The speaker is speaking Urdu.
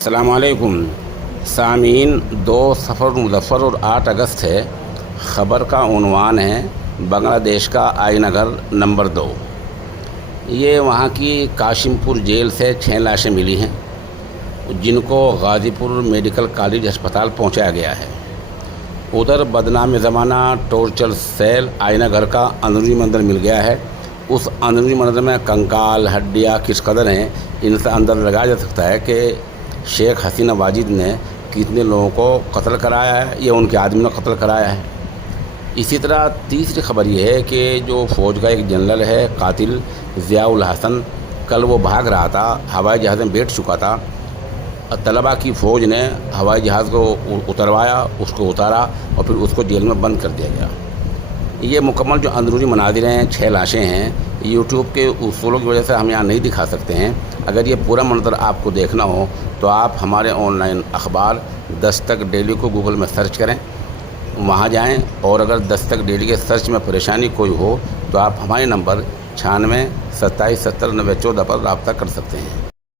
السلام علیکم سامعین، 2 صفر مظفر اور 8 اگست ہے۔ خبر کا عنوان ہے بنگلہ دیش کا آئینہ گھر نمبر 2۔ یہ وہاں کی کاشم پور جیل سے 6 لاشیں ملی ہیں جن کو غازی پور میڈیکل کالج ہسپتال پہنچایا گیا ہے۔ ادھر بدنام زمانہ ٹورچر سیل آئینہ گھر کا اندرونی منظر مل گیا ہے۔ اس اندرونی منظر میں کنکال ہڈیاں کس قدر ہیں، ان سے اندر لگایا جا سکتا ہے کہ شیخ حسینہ واجد نے کتنے لوگوں کو قتل کرایا ہے یا ان کے آدمی نے قتل کرایا ہے۔ اسی طرح تیسری خبر یہ ہے کہ جو فوج کا ایک جنرل ہے قاتل ضیاء الحسن، کل وہ بھاگ رہا تھا، ہوائی جہاز میں بیٹھ چکا تھا۔ طلباء کی فوج نے ہوائی جہاز کو اتروایا، اس کو اتارا اور پھر اس کو جیل میں بند کر دیا گیا۔ یہ مکمل جو اندرونی مناظر ہیں، 6 لاشیں ہیں، یوٹیوب کے اصولوں کی وجہ سے ہم یہاں نہیں دکھا سکتے ہیں۔ اگر یہ پورا منظر آپ کو دیکھنا ہو تو آپ ہمارے آن لائن اخبار دستک ڈیلی کو گوگل میں سرچ کریں، وہاں جائیں، اور اگر دستک ڈیلی کے سرچ میں پریشانی کوئی ہو تو آپ ہمارے نمبر 96 27 70 90 14 پر رابطہ کر سکتے ہیں۔